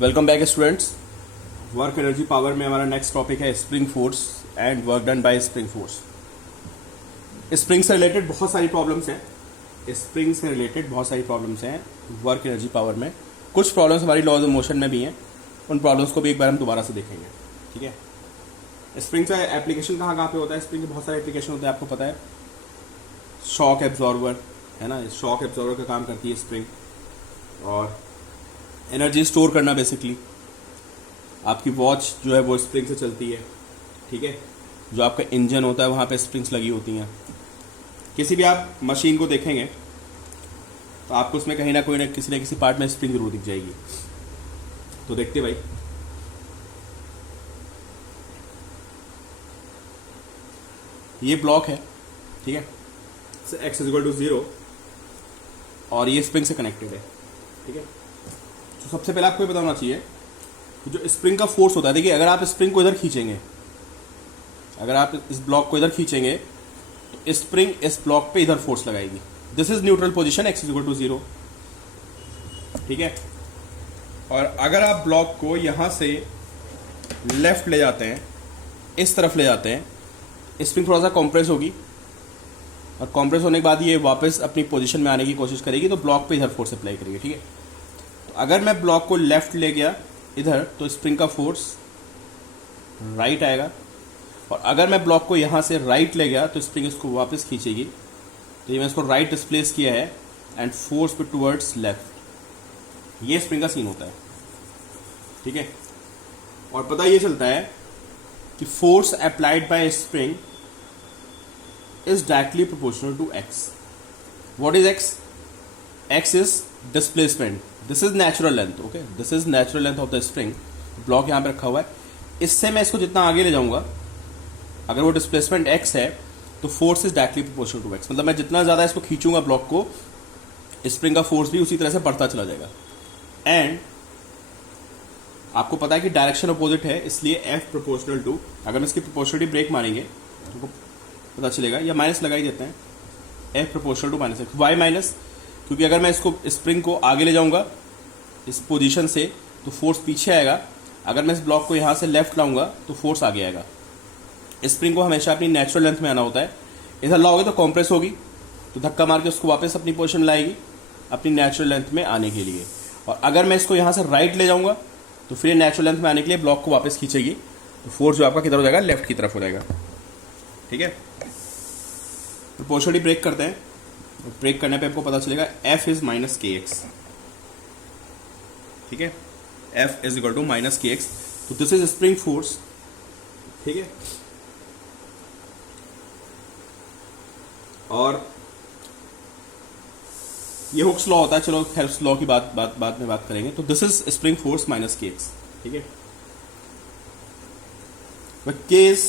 Welcome back students. Work energy power में हमारा next topic है spring force and work done by spring force. Spring से related बहुत सारी प्रॉब्लम्स हैं। स्प्रिंग से रिलेटेड बहुत सारी प्रॉब्लम्स हैं वर्क एनर्जी पावर में। कुछ प्रॉब्लम्स हमारी लॉज ऑफ मोशन में भी हैं। उन प्रॉब्लम्स को भी एक बार हम दोबारा से देखेंगे। ठीक है, स्प्रिंग का एप्लीकेशन कहाँ कहाँ पे होता है? स्प्रिंग के बहुत सारे एप्लीकेशन होते हैं, आपको पता है। शॉक एब्जॉर्वर है ना, शॉक एब्जॉर्वर का काम करती है स्प्रिंग। और एनर्जी स्टोर करना, बेसिकली आपकी वॉच जो है वो स्प्रिंग से चलती है। ठीक है, जो आपका इंजन होता है वहाँ पे स्प्रिंग्स लगी होती हैं। किसी भी आप मशीन को देखेंगे तो आपको उसमें कहीं ना कोई ना किसी पार्ट में स्प्रिंग जरूर दिख जाएगी। तो देखते भाई, ये ब्लॉक है, ठीक है, x इज इक्वल टू 0 और ये स्प्रिंग से कनेक्टेड है। ठीक है, तो सबसे पहले आपको ये बताना चाहिए कि जो स्प्रिंग का फोर्स होता है, देखिए अगर आप स्प्रिंग को इधर खींचेंगे, अगर आप इस ब्लॉक को इधर खींचेंगे तो स्प्रिंग इस ब्लॉक पे इधर फोर्स लगाएगी। This is neutral position, x is equal to 0। ठीक है, और अगर आप ब्लॉक को यहां से लेफ्ट ले जाते हैं, इस तरफ ले जाते हैं, स्प्रिंग थोड़ा सा कॉम्प्रेस होगी और कॉम्प्रेस होने के बाद ये वापस अपनी पोजीशन में आने की कोशिश करेगी, तो ब्लॉक पे इधर फोर्स अप्लाई करेगी। ठीक है, तो अगर मैं ब्लॉक को लेफ्ट ले गया इधर तो स्प्रिंग का फोर्स राइट आएगा, और अगर मैं ब्लॉक को यहाँ से राइट ले गया तो स्प्रिंग इसको वापस खींचेगी। तो ये मैं इसको राइट डिस्प्लेस किया है एंड फोर्स पे टुवर्ड्स लेफ्ट। ये स्प्रिंग का सीन होता है। ठीक है, और पता ये चलता है कि force applied by spring is directly proportional to x. What is x? X is displacement, this is natural length. Okay, this is natural length of the spring. Block यहाँ पे रखा हुआ है, इससे मैं इसको जितना आगे ले जाऊंगा, अगर वो डिस्प्लेसमेंट x है तो force is directly proportional to x। मतलब मैं जितना ज़्यादा इसको खींचूंगा ब्लॉक को, स्प्रिंग का फोर्स भी उसी तरह से बढ़ता चला जाएगा। एंड आपको पता है कि डायरेक्शन अपोजिट है, इसलिए f प्रोपोर्शनल टू, अगर मैं इसकी प्रोपोर्शनलिटी ब्रेक मारेंगे तो पता चलेगा, या माइनस लगा ही देते हैं, f proportional to minus x. Why minus, क्योंकि अगर मैं इसको स्प्रिंग को आगे ले जाऊंगा इस पोजीशन से तो फोर्स पीछे आएगा, अगर मैं इस ब्लॉक को यहाँ से लेफ्ट लाऊंगा तो फोर्स आगे आएगा। स्प्रिंग को हमेशा अपनी नेचुरल लेंथ में आना होता है। इधर लाओगे तो कॉम्प्रेस होगी, तो धक्का मार के उसको वापस अपनी पोजीशन में लाएगी अपनी नेचुरल लेंथ में आने के लिए। और अगर मैं इसको यहाँ से राइट ले जाऊंगा तो फिर नेचुरल लेंथ में आने के लिए ब्लॉक को वापस खींचेगी, तो फोर्स जो आपका किधर हो जाएगा? लेफ्ट की तरफ हो जाएगा। ठीक है, प्रोपोर्शनली ब्रेक करते हैं। ब्रेक करने पे आपको पता चलेगा f इज माइनस के एक्स। ठीक है, f is equal to minus के एक्स। तो दिस इज स्प्रिंग फोर्स। ठीक है, और ये हुक्स लॉ होता है, चलो हेल्प्स लॉ की बात में बात करेंगे। तो this is spring force minus के एक्स। ठीक है, के इज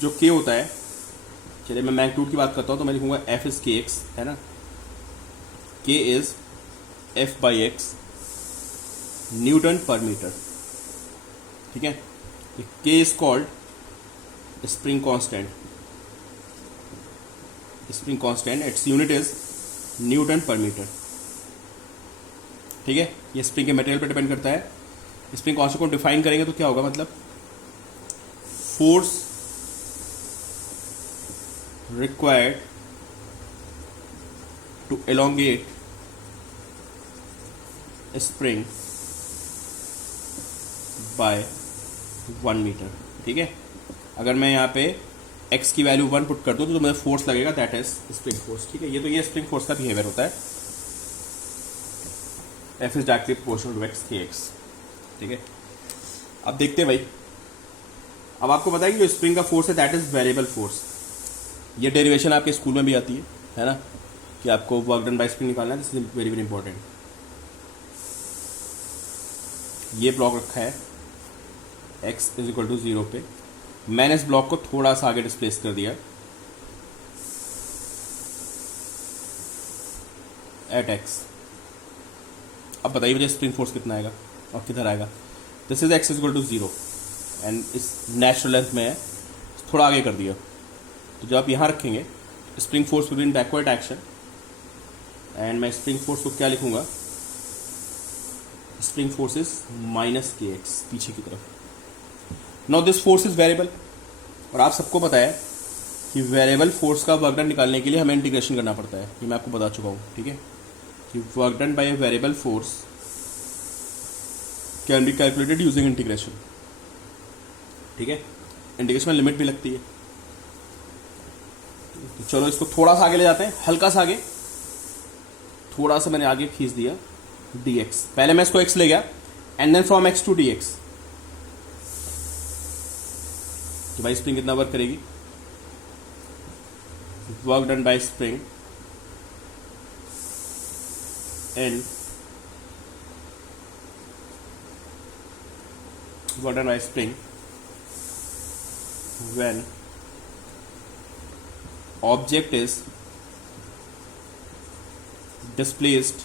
जो के होता है, चलिए मैं मैग्नीट्यूड की बात करता हूं तो मैं लिखूंगा f इज के एक्स, है ना। k is f by x Newton पर मीटर। ठीक है, k is called spring constant. Spring constant, its unit is Newton पर मीटर। ठीक है, ये स्प्रिंग के मटेरियल पर डिपेंड करता है। स्प्रिंग कांस्टेंट को डिफाइन करेंगे तो क्या होगा? मतलब force required to elongate a spring by 1 metre. ठीक है, अगर मैं यहाँ पे x की वैल्यू 1 पुट कर दूँ तो मुझे फोर्स लगेगा, दैट इज स्प्रिंग फोर्स। ठीक है, ये स्प्रिंग फोर्स का बिहेवियर होता है। f is directly proportional to x k x। ठीक है, अब देखते हैं भाई, अब आपको पता है कि जो स्प्रिंग का फोर्स है दैट इज वेरिएबल फोर्स। ये डेरिवेशन आपके स्कूल में भी आती है ना, कि आपको वर्क डन बाय स्प्रिंग निकालना है। This is very very important. ये ब्लॉक रखा है x इज इक्वल टू 0 पे, मैंने इस ब्लॉक को थोड़ा सा आगे डिस्प्लेस कर दिया एट x। अब बताइए मुझे स्प्रिंग फोर्स कितना आएगा और किधर आएगा? This is x is equal to 0 and इस नेचुरल लेंथ में है, थोड़ा आगे कर दिया। तो जब आप यहाँ रखेंगे spring force will be in backward action, and मैं स्प्रिंग फोर्स को क्या लिखूंगा? स्प्रिंग फोर्स इज माइनस के एक्स पीछे की तरफ। Now this force is variable, और आप सबको पता है कि वेरिएबल फोर्स का वर्क डन निकालने के लिए हमें इंटीग्रेशन करना पड़ता है, ये मैं आपको बता चुका हूँ, ठीक है, कि work done bye a variable force can be calculated using integration, ठीक है। इंटीग्रेशन में लिमिट भी लगती है। तो चलो इसको थोड़ा सा आगे ले जाते हैं, हल्का सा आगे, थोड़ा सा मैंने आगे खींच दिया dx। पहले मैं इसको x ले गया and then from x to dx। तो भाई स्प्रिंग कितना वर्क करेगी? Work done by spring and work done by spring when object is displaced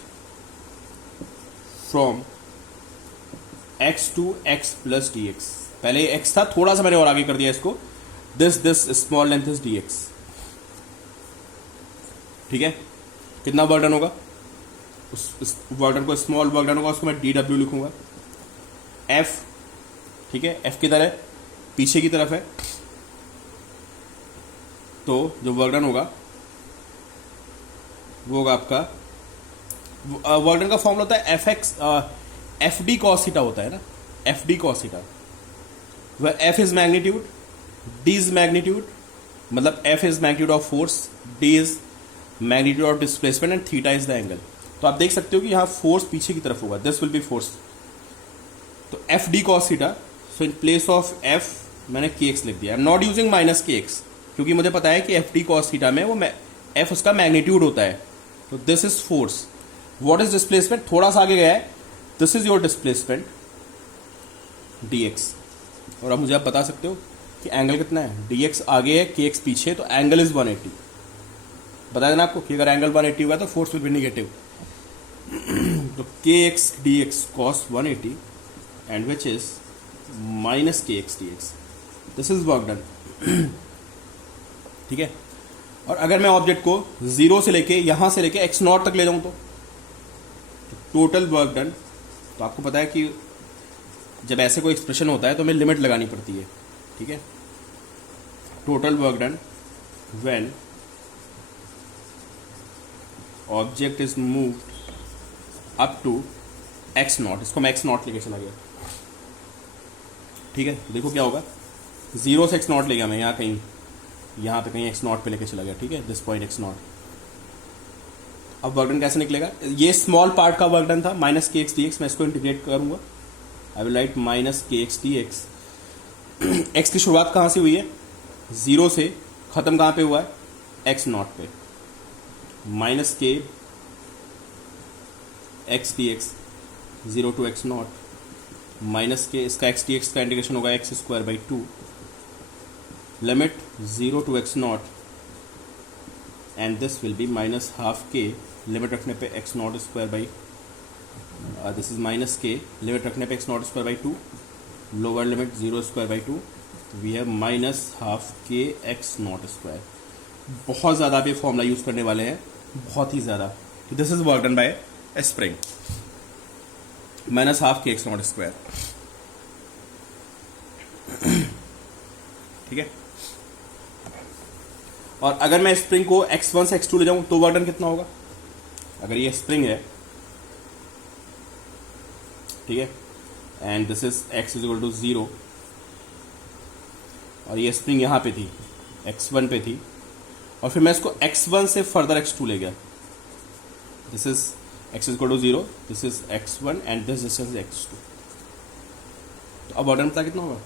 from x to x plus dx। पहले x था, थोड़ा सा मैंने और आगे कर दिया इसको, this small length is dx, ठीक है। कितना वर्क डन होगा? उस वर्क डन को स्मॉल वर्क डन होगा, उसको मैं dw लिखूंगा। f, ठीक है, f किधर है? पीछे की तरफ है, तो जो वर्क डन होगा वो होगा आपका, वर्क डन का फॉर्मूला होता है एफ डी कॉस थीटा होता है ना, एफ डी कॉस थीटा, वह F is magnitude, D is magnitude, मतलब F is magnitude of force, D is magnitude of displacement and theta is the angle. तो आप देख सकते हो कि यहां फोर्स पीछे की तरफ होगा, दिस विल बी फोर्स, तो F D cos theta. So in place of F मैंने के एक्स लिख दिया। I am not using minus के एक्स, क्योंकि मुझे पता है कि एफ डी कॉस थीटा में वो एफ उसका मैग्नीट्यूड होता है। तो this is force. What is displacement? थोड़ा सा आगे गया है, this is your displacement D x. और अब मुझे आप बता सकते हो कि एंगल कितना है? डी एक्स आगे है, के एक्स पीछे, तो एंगल इज 180। बता देना आपको कि अगर एंगल 180 हुआ तो फोर्स विल बी नेगेटिव। तो K x D X cos 180 and which is minus के x D X. This is work done, ठीक है। और अगर मैं ऑब्जेक्ट को 0 से लेके यहां से लेके x नॉट तक ले जाऊं तो टोटल वर्क डन, तो आपको पता है कि जब ऐसे कोई एक्सप्रेशन होता है तो हमें लिमिट लगानी पड़ती है, ठीक है। Total work done when object is moved up to x naught, इसको मैं x नॉट लेके चला गया, ठीक है। देखो क्या होगा, 0 से x नॉट ले गया मैं, यहाँ कहीं, यहाँ पे कहीं x नॉट पे लेके चला गया, ठीक है, दिस पॉइंट x नॉट। अब वर्क डन कैसे निकलेगा? ये स्मॉल पार्ट का वर्क डन था, माइनस के एक्स डी एक्स। मैं इसको इंटीग्रेट करूंगा, आई विल राइट माइनस के एक्स डी एक्स। एक्स की शुरुआत कहाँ से हुई है? 0 से। खत्म कहाँ पे हुआ है? x नॉट पे। माइनस के x D x 0 to x naught, minus k इसका x डी एक्स का इंटीग्रेशन होगा x square by 2, limit 0 to x naught and this will be minus half k, limit रखने पे x naught square by, this is minus k, limit रखने पे x naught square by 2, lower limit 0 square by 2, we have minus half के x naught square. बहुत ज़्यादा आप ये formula use करने वाले हैं, बहुत ही ज़्यादा। This is work done bye A spring, minus half के x नॉट स्क्वायर, ठीक है। और अगर मैं स्प्रिंग को x1 से x2 ले जाऊं तो वर्क डन कितना होगा? अगर ये स्प्रिंग है, ठीक है, and this is x is equal to 0, और ये स्प्रिंग यहां पे थी, x1 पे थी, और फिर मैं इसको x1 से फर्दर x2 ले गया, this is x is equal to 0, this is x1 and this distance is x2। तो अब वर्क डन पता कितना होगा?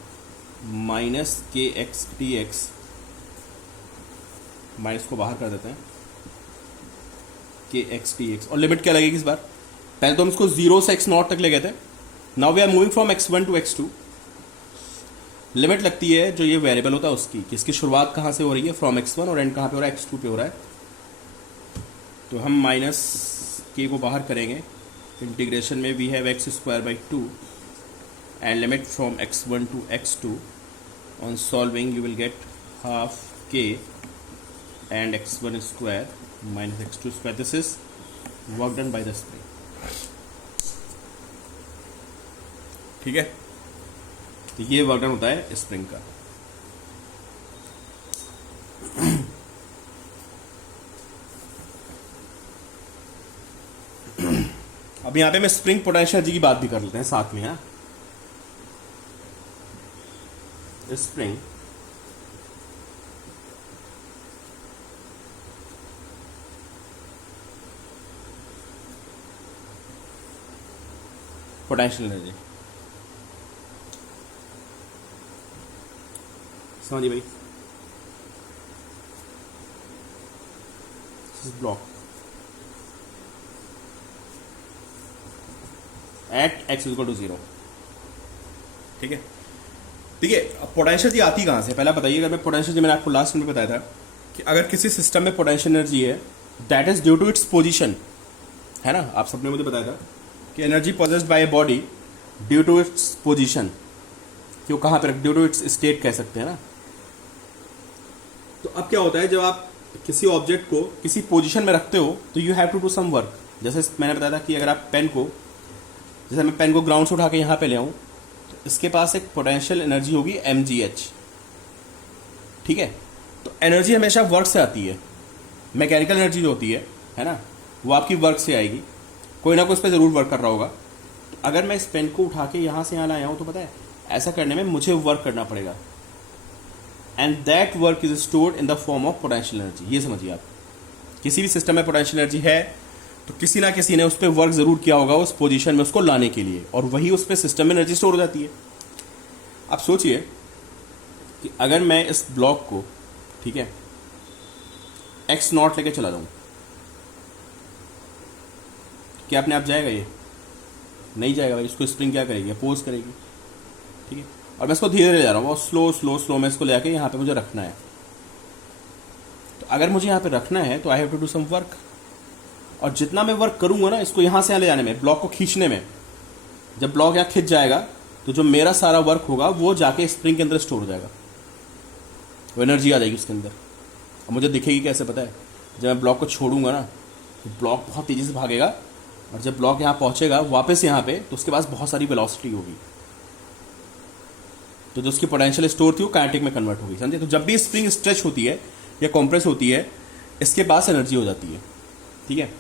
माइनस के एक्स डी एक्स, माइनस को बाहर कर देते हैं, के एक्स डी एक्स, और लिमिट क्या लगेगी इस बार? पहले तो हम इसको 0 से x नॉट तक ले गए थे, now we are moving from x1 to x2। Limit लगती है जो ये वेरिएबल होता है उसकी, कि इसकी शुरुआत कहाँ से हो रही है, फ्रॉम x1, और एंड कहाँ पे हो रहा है, x2 पे हो रहा है। तो हम माइनस के को बाहर करेंगे, इंटीग्रेशन में we have x square by 2 and limit from x1 to x2, on solving you will get half k and x1 square minus x2 square. This is work done by the spring. ठीक है, तो ये work done होता है spring का। अब यहां पे मैं स्प्रिंग पोटेंशियल एनर्जी की बात भी कर लेते हैं साथ में। हाँ, स्प्रिंग पोटेंशियल एनर्जी, समझिए भाई, block at x equal to 0। ठीक है, देखिए अब पोटेंशियल एनर्जी आती कहां से, पहले बताइएगा। मैं पोटेंशियल, मैंने आपको लास्ट में बताया था कि अगर किसी सिस्टम में पोटेंशियल एनर्जी है that is due to its position, है ना। आप सबने मुझे बताया था कि energy possessed by a body due to its position, कि वो कहां पर, ड्यू टू इट्स स्टेट कह सकते हैं ना। तो अब क्या होता है, जब आप किसी ऑब्जेक्ट को किसी पोजीशन में रखते हो तो you have to do some work. जैसे मैंने बताया था कि अगर आप पेन को, जैसे मैं पेन को ग्राउंड से उठा के यहाँ पे ले आऊँ तो इसके पास एक पोटेंशियल एनर्जी होगी mgh। ठीक है, तो एनर्जी हमेशा वर्क से आती है। मैकेनिकल एनर्जी जो होती है ना, वो आपकी वर्क से आएगी, कोई ना कोई इस पर ज़रूर वर्क कर रहा होगा। तो अगर मैं इस पेन को उठा के यहाँ से यहाँ लाया हूँ तो पता है ऐसा करने में मुझे वर्क करना पड़ेगा, and that work is stored in the form of potential energy. ये समझिए आप, किसी भी सिस्टम में पोटेंशियल एनर्जी है तो किसी ना किसी ने उस पर वर्क जरूर किया होगा उस पोजीशन में उसको लाने के लिए, और वही उस पर सिस्टम में एनर्जी स्टोर हो जाती है। आप सोचिए कि अगर मैं इस ब्लॉक को, ठीक है, x0 लेके चला जाऊं, क्या अपने आप जाएगा? ये नहीं जाएगा भाई, इसको स्प्रिंग क्या करेगी, अपोज करेगी। ठीक है, और मैं इसको धीरे धीरे ले जा रहा हूँ, बहुत स्लो स्लो स्लो में इसको ले आके यहाँ पे मुझे रखना है। तो अगर मुझे यहाँ पे रखना है तो I have to do some work, और जितना मैं वर्क करूंगा ना इसको यहाँ से यहाँ ले जाने में, ब्लॉक को खींचने में, जब ब्लॉक यहाँ खिंच जाएगा तो जो मेरा सारा वर्क होगा वो जाके स्प्रिंग के अंदर स्टोर हो जाएगा, वो एनर्जी आ जाएगी उसके अंदर। और मुझे दिखेगी कैसे पता है, जब मैं ब्लॉक को छोड़ूंगा ना तो ब्लॉक बहुत तेज़ी से भागेगा, और जब ब्लॉक यहाँ पहुँचेगा वापस यहाँ पे तो उसके पास बहुत सारी वेलोसिटी होगी, तो जो उसकी पोटेंशियल स्टोर थी वो काइनेटिक में कन्वर्ट होगी, समझे। तो जब भी स्प्रिंग स्ट्रेच होती है या कॉम्प्रेस होती है इसके पास एनर्जी हो जाती है। ठीक है,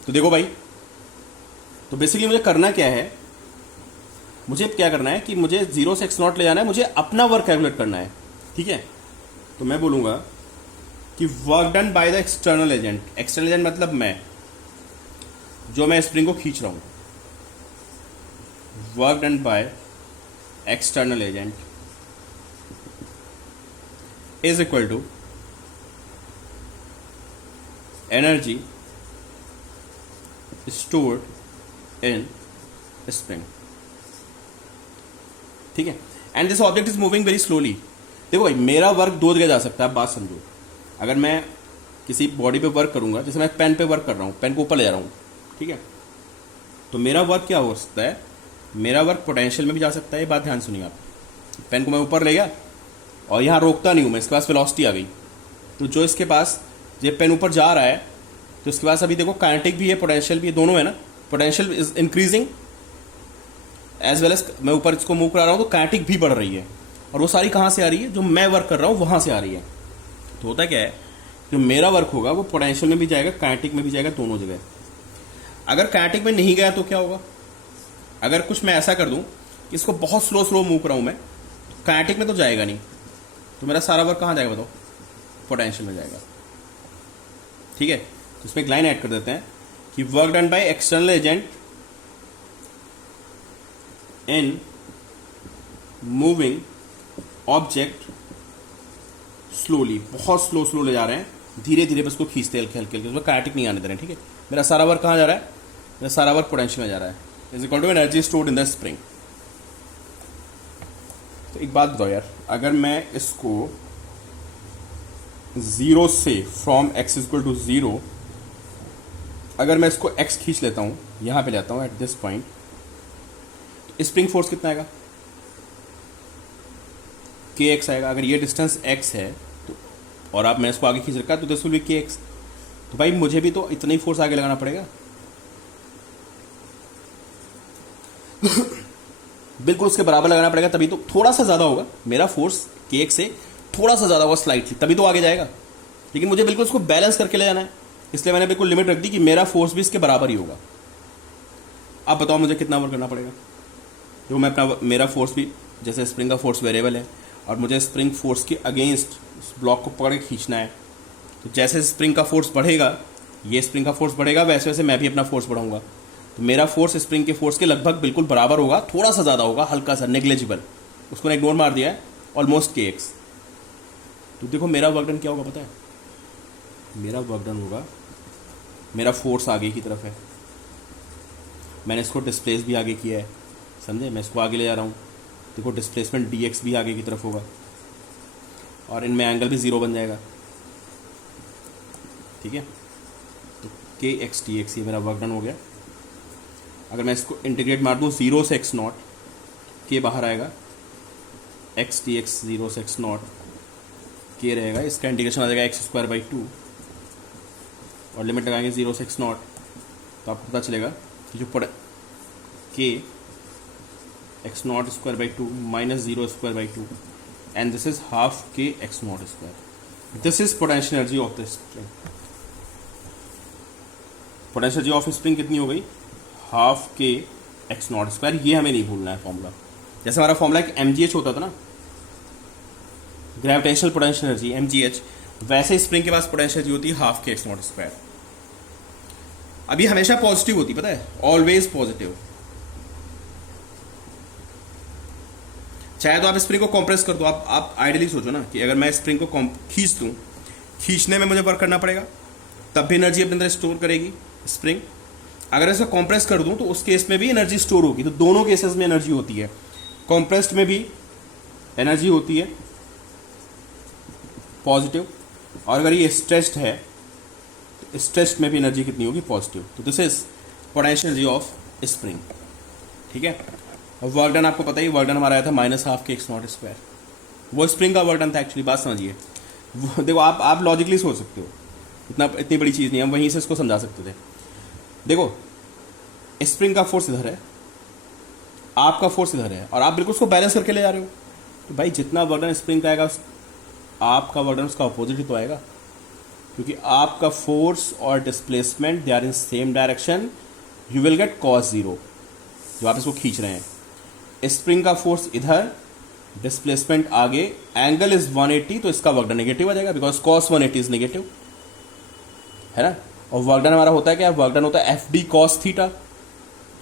तो देखो भाई, तो बेसिकली मुझे करना क्या है, मुझे क्या करना है कि मुझे 0 से x0 ले जाना है, मुझे अपना वर्क कैलकुलेट करना है। ठीक है, तो मैं बोलूंगा कि work done by the external agent. External agent मतलब मैं, जो मैं स्प्रिंग को खींच रहा हूं, work done by external agent is equal to energy stored in spring। ठीक है, and this object is moving very slowly. देखो भाई, मेरा वर्क दो जगह जा सकता है, बात समझो। अगर मैं किसी बॉडी पे वर्क करूंगा, जैसे मैं पेन पे वर्क कर रहा हूं, पेन को ऊपर ले जा रहा हूं, ठीक है, तो मेरा वर्क क्या हो सकता है, मेरा वर्क पोटेंशियल में भी जा सकता है। ये बात ध्यान सुनिए आप, पेन को मैं ऊपर ले गया और यहाँ रोकता नहीं हूं मैं, इसके पास वेलोसिटी आ गई, तो जो इसके पास ये पेन ऊपर जा रहा है तो इसके पास अभी देखो काइनेटिक भी है, पोटेंशियल भी है, दोनों है ना। Potential is increasing as well as मैं ऊपर इसको मूव करा रहा हूँ तो काइनेटिक भी बढ़ रही है, और वो सारी कहाँ से आ रही है, जो मैं वर्क कर रहा हूँ वहाँ से आ रही है। तो होता क्या है, जो मेरा वर्क होगा वो पोटेंशियल में भी जाएगा, काइनेटिक में भी जाएगा, दोनों जगह। अगर काइनेटिक में नहीं गया तो क्या होगा, अगर कुछ मैं ऐसा कर दूँ कि इसको बहुत स्लो स्लो मूव कराऊँ मैं, तो काइनेटिक में तो जाएगा नहीं, तो मेरा सारा वर्क कहाँ जाएगा बताओ, पोटेंशियल में जाएगा। ठीक है, तो इसमें एक लाइन ऐड कर देते हैं कि work done by external agent in moving object slowly, बहुत स्लो स्लो ले जा रहे हैं, धीरे धीरे बस को खींचते हल्के हल्के, उसमें काइनेटिक नहीं आने दे रहे हैं। ठीक है, मेरा सारा वर्क कहाँ जा रहा है, मेरा सारा वर्क पोटेंशियल में जा रहा है, is equal to energy stored in the spring. तो एक बात बताओ यार, अगर मैं इसको 0 से फ्रॉम x इक्वल टू 0, अगर मैं इसको x खींच लेता हूं, यहां पे जाता हूं एट दिस पॉइंट, तो स्प्रिंग फोर्स कितना आएगा, kx आएगा। अगर ये डिस्टेंस x है तो, और आप मैं इसको आगे खींच रखा तो दिस विल बी kx, तो भाई मुझे भी तो इतना ही फोर्स आगे लगाना पड़ेगा। बिल्कुल उसके बराबर लगाना पड़ेगा, तभी तो थोड़ा सा ज़्यादा होगा मेरा फोर्स केक से, थोड़ा सा ज़्यादा होगा स्लाइटली, तभी तो आगे जाएगा। लेकिन मुझे बिल्कुल उसको बैलेंस करके ले जाना है, इसलिए मैंने बिल्कुल लिमिट रख दी कि मेरा फोर्स भी इसके बराबर ही होगा। अब बताओ मुझे कितना वर्क करना पड़ेगा। देखो मैं अपना मेरा फोर्स भी, जैसे स्प्रिंग का फोर्स वेरिएबल है और मुझे स्प्रिंग फोर्स के अगेंस्ट उस ब्लॉक को पकड़ के खींचना है, तो जैसे स्प्रिंग का फोर्स बढ़ेगा, ये स्प्रिंग का फोर्स बढ़ेगा, वैसे वैसे मैं भी अपना फोर्स बढ़ाऊंगा। तो मेरा फोर्स स्प्रिंग के फोर्स के लगभग बिल्कुल बराबर होगा, थोड़ा सा ज़्यादा होगा, हल्का सा, नेग्लेजिबल, उसको इग्नोर मार दिया है, ऑलमोस्ट के एक्स। तो देखो मेरा वर्क डन क्या होगा पता है, मेरा वर्क डन होगा, मेरा फोर्स आगे की तरफ है, मैंने इसको डिस्प्लेस भी आगे किया है, समझे, मैं इसको आगे ले जा रहा हूँ। देखो डिस्प्लेसमेंट dx भी आगे की तरफ होगा और इनमें एंगल भी ज़ीरो बन जाएगा, ठीक है। तो के एक्स टी एक्स ये मेरा वर्क डन हो गया। अगर मैं इसको इंटीग्रेट मार दूँ 0 से x0, के बाहर आएगा, एक्स टी एक्स 0 से x0, के रहेगा, इसका इंटीग्रेशन आ जाएगा x²/2 और लिमिट लगाएंगे 0 से x0, तो आपको पता चलेगा कि जो के x0² minus 0²2 and this is half k x0². This is potential energy of the spring. Potential energy of spring कितनी हो गई, हाफ k x0²। ये हमें नहीं भूलना है फॉर्मूला, जैसे हमारा फॉर्मूला एक mgh होता था ना, ग्रेविटेशनल पोटेंशियल एनर्जी mgh, वैसे स्प्रिंग के पास पोटेंशियल एनर्जी होती है हाफ k x0²। अब ये हमेशा पॉजिटिव होती, पता है, ऑलवेज पॉजिटिव। चाहे तो आप स्प्रिंग को कॉम्प्रेस कर दो, आप आइडियली सोचो ना कि अगर मैं स्प्रिंग को खींच दूं, खींचने में मुझे वर्क करना पड़ेगा, तब भी एनर्जी अपने अंदर स्टोर करेगी स्प्रिंग। अगर इसको कॉम्प्रेस कर दूं तो उस केस में भी एनर्जी स्टोर होगी। तो दोनों केसेस में एनर्जी होती है, कॉम्प्रेस्ड में भी एनर्जी होती है पॉजिटिव, और अगर ये स्ट्रेच्ड है तो स्ट्रेच्ड में भी एनर्जी कितनी होगी, पॉजिटिव। तो this is potential energy of spring, ठीक है। और वर्क डन आपको पता ही, वर्क डन हमारा आया था -12 k x0²। वो स्प्रिंग का वर्क डन था एक्चुअली, बात समझिए। देखो आप लॉजिकली सोच सकते हो, इतनी बड़ी चीज़ नहीं है, हम वहीं से इसको समझा सकते थे। देखो स्प्रिंग का फोर्स इधर है, आपका फोर्स इधर है, और आप बिल्कुल उसको बैलेंस करके ले जा रहे हो। तो भाई जितना वर्क डन स्प्रिंग का आएगा, आपका वर्क डन उसका अपोजिट ही तो आएगा, क्योंकि आपका फोर्स और displacement they are in same direction, you will get cos 0 जो आप इसको खींच रहे हैं। स्प्रिंग का फोर्स इधर, डिस्प्लेसमेंट आगे, एंगल इज 180, तो इसका वर्क डन नेगेटिव आ जाएगा, बिकॉज cos 180 इज नेगेटिव, है ना। और वर्क डन हमारा होता है क्या, वर्क डन होता है FD cos थीटा,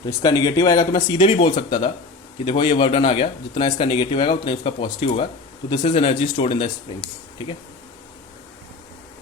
तो इसका नेगेटिव आएगा। तो मैं सीधे भी बोल सकता था कि देखो ये वर्क डन आ गया, जितना इसका नेगेटिव आएगा उतना इसका पॉजिटिव होगा। तो this is energy stored in the spring, ठीक है।